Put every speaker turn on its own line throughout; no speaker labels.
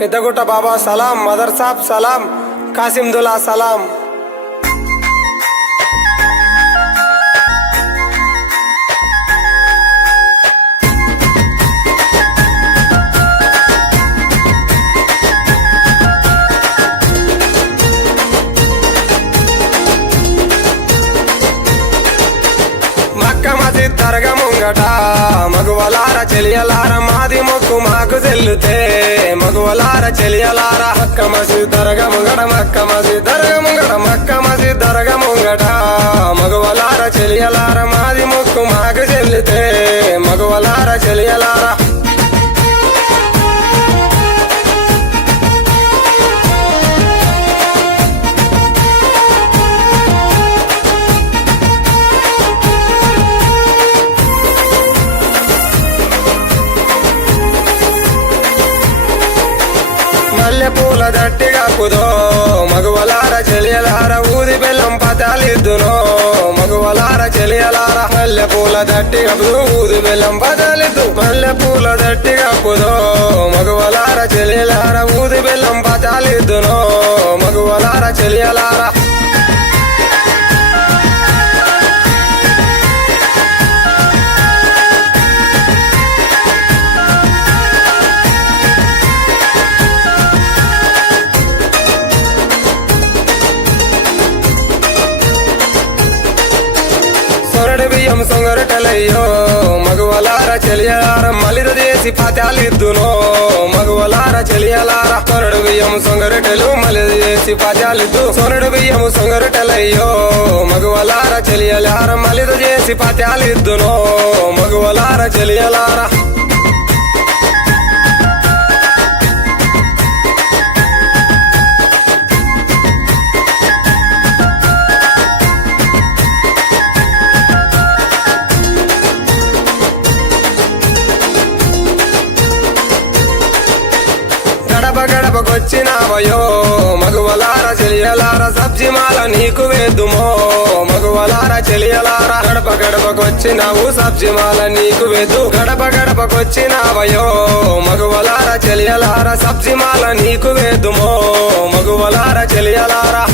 పెద్దగుట్ట బాబా సలాం మదర్ సాబ్ సలాం కాసిం దులా సలాం. చెలియలారా. అక్క మసీద్ దరగ ముంగట మక్క మసీద్ దర్గ ముంగట మక్క మసీద్ దర్గ ముంగట. మగువలార చెలియలార మాది ముక్కు మాకు చెల్లితే. మగవలార చెలియలారా పతాలిద్దునో మగువలార చెలియలార. మల్లె పూల దట్టిగా కుదో ఊది బెల్లం పతాలిద్దు. మల్లె పూల దట్టిగా కుదో మగువలార చెలియలార ఊది బెల్లం పతాలిద్దునో. మగువలార చెలియలార. బియ్యం సొంగరటలయ్యో మగవలార చెలియలార మలిరదేసి చేసి పాత్యాలిద్దునో మగువలార చెలియలార సొనడు బియ్యం సొంగరటలు మలిరదేసి చేసి పాత్యాలిద్దు సొరడు బియ్యం సొంగరటలయ్యో మగవలార చెలియలార మలిరదేసి చేసి పాత్యాలిద్దునో మగువలార చెలియలార. గడప గడపకొచ్చినావు సబ్జిమాల నీకు వేద్దు గడప గడపకొచ్చినావయో మగువలార చెలియలార సబ్జిమాల నీకు వేద్దుమో మగువలార చెలియలారా.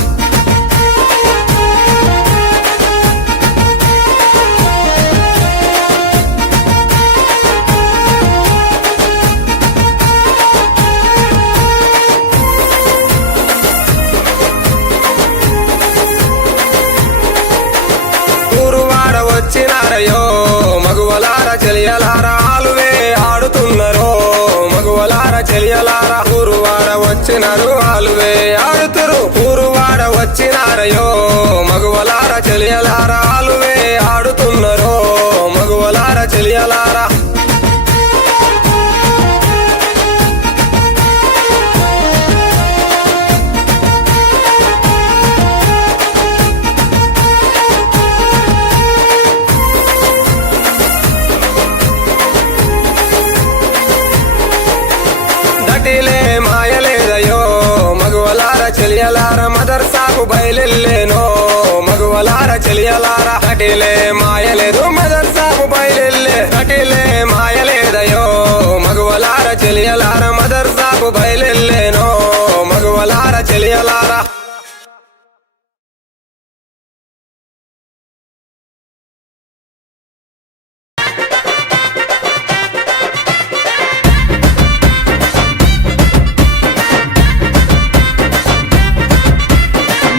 వచ్చినారు ఆలువే ఆడుతురు. ఊరువాడ వచ్చినారయో. మగువలార చెలియలార ఆలువే ఆడుతున్నరో. మగువలార చెలియలారా. మాయ బయలెల్లేనో మగువలార చెలియలార హటిలే మాయలేదు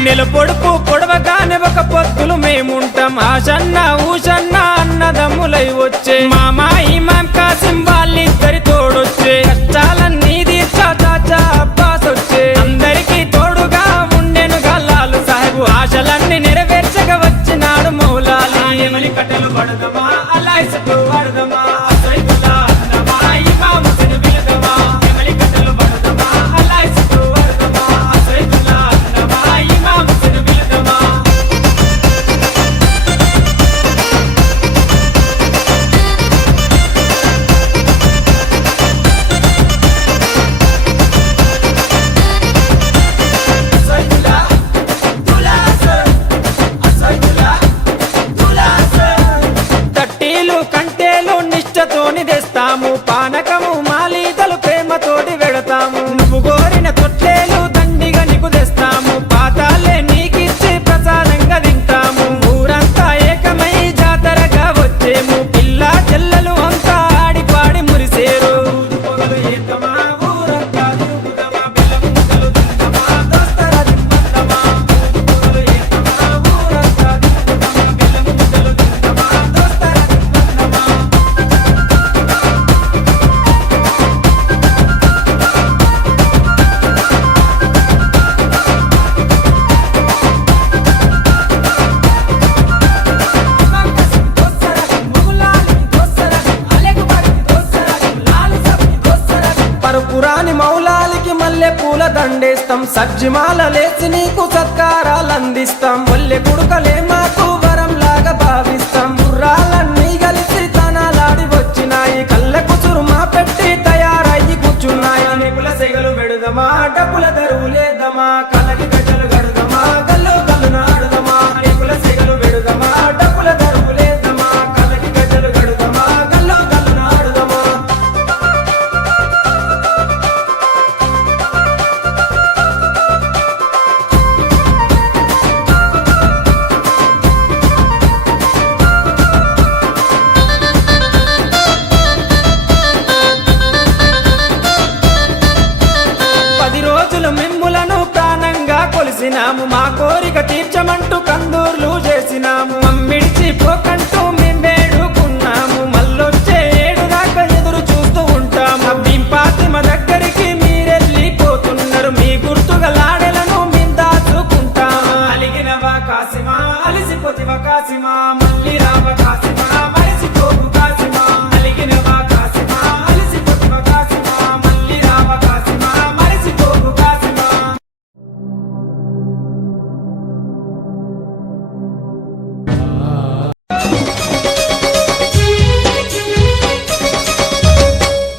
నెల పొడుపు పొడవగానే ఒక పొత్తులు మేముంటాం. ఆశన్న ఊషన్న అన్నదమ్ములై వచ్చే. మామా ఇమాం కాసిం వాళ్ళిద్దరి తోడొచ్చే. కష్టాలన్నీ తీర్చా చాచా అబ్బాస్ వచ్చే అందరికీ తోడుగా ఉండెను గల్లాలు. సాహెబు ఆశలన్నీ నెరవేర్చగా వచ్చినాడు మౌలాలి. కట్టెలు పడదమా? అలా ఇసుకు కట్టెలు కంటేలు నిష్టతోని తెస్తాము. పానక సజ్జిమాల కాసిమా మళ్ళీ రావ కాసిమా మరిసిపోకు కాసిమా అలిగినవా కాసిమా అలిసిపోతివా కాసిమా మళ్ళీ రావ కాసిమా మరిసిపోకు కాసిమా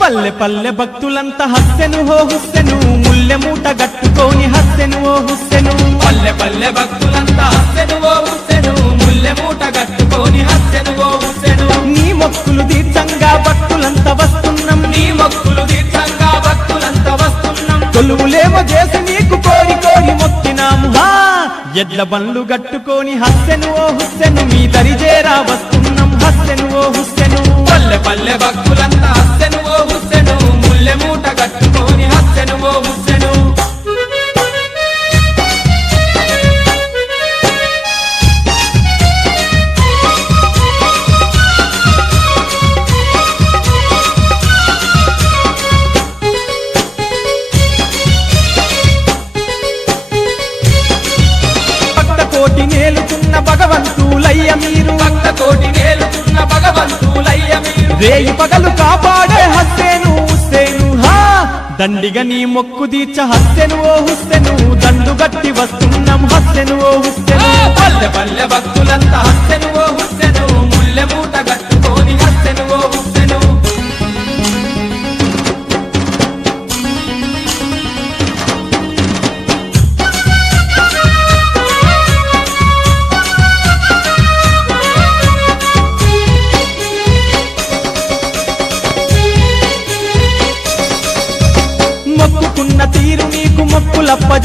పల్లె పల్లె భక్తులంతా హస్సెను హో హుస్సెను ముల్లె మూట గట్టుకోని హస్సెను ఓ హుస్సెను.
పల్లె పల్లె భక్తులంతా
ఎడ్ల బండ్లు గట్టుకొని హస్సెను ఓ హుస్సెను మీ దరిజేరా వస్తున్నాం. హస్సెను ఓ హుస్సెను.
పల్లె పల్లె భక్తులంతా
దండిగా నీ మొక్కు తీర్చ హస్సెను ఓ హుస్సెను. దండు గట్టి వస్తున్నాం హస్సెను ఓ హుస్సెను.
పల్లె పల్లె భక్తులంతా హస్సెను ఓ హుస్సెను. ముల్లె మూట
గట్టు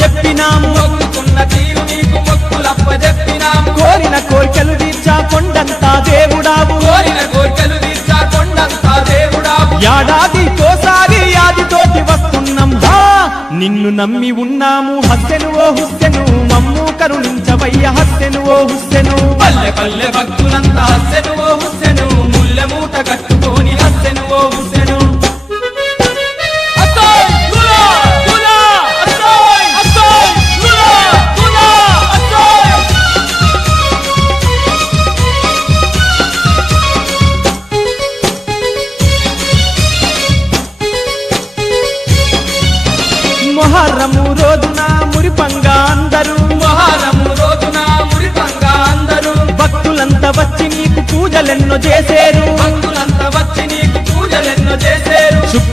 చెప్పినాము.
మొక్కుకున్న తీరు నీకు మొక్కులప్ప చెప్పినాము
కోరిన కోరికలు తీర్చా కొండంతా దేవుడావు
కోరిన కోరికలు తీర్చా కొండంతా దేవుడా
ఏడాది కోసారి యాదితోటి వస్తున్నాం. హా! నిన్ను నమ్మి ఉన్నాము హస్సెను ఓ హుస్సెను. మమ్ము కరుణించవయ్య హస్సెను ఓ హుస్సెను.
పల్లె పల్లె భక్తులంతా హస్సెను ఓ హుస్సెను. ముల్లె మూట కట్టుకొని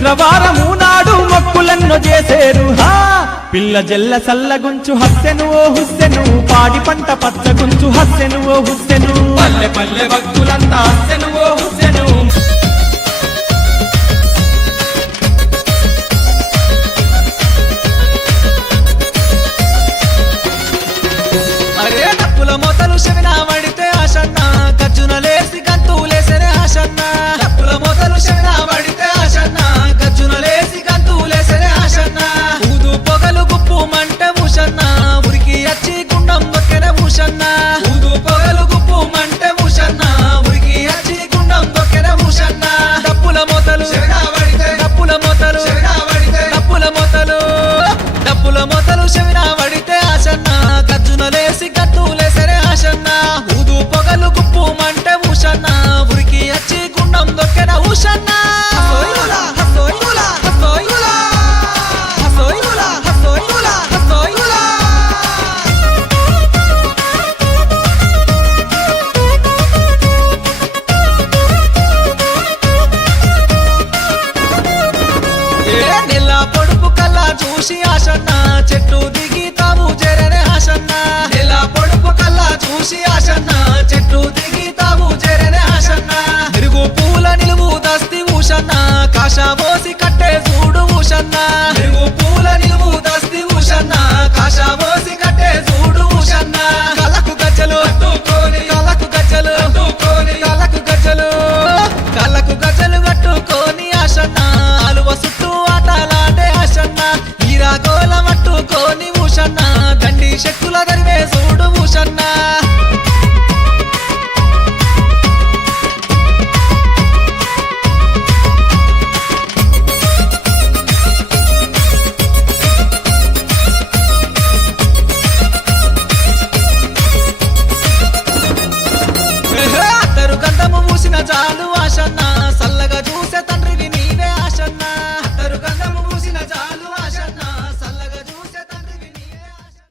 శుక్రవారము నాడు మొక్కులెన్నో చేసేరు. హా! పిల్ల జల్ల సల్లగుంచు హస్సెను ఓ హుస్సెను. పాడి పంట పచ్చగుంచు హస్సెను ఓ హుస్సెను.
పల్లె పల్లె భక్తులంతా హస్సెను ఓ
దొక్కెన ఊషన్న